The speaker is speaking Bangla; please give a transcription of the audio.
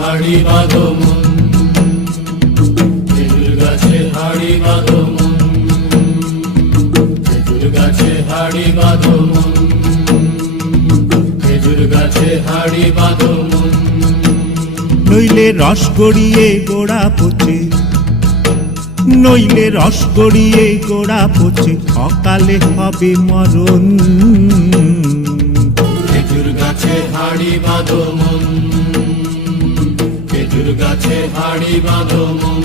হাড়ি বাঁধো মন, খেজুর গাছে হাড়ি বাঁধো মন, খেজুর গাছে হাড়ি বাঁধো মন, খেজুর গাছে হাড়ি বাঁধো মন। নইলে রস গড়িয়ে গোড়া পচে, নইলে রস গড়িয়ে গোড়া পচে, অকালে হবে মরণ। খেজুর গাছে হাড়ি বাঁধো মন, খেজুর গাছে হাড়ি বাঁধো মন।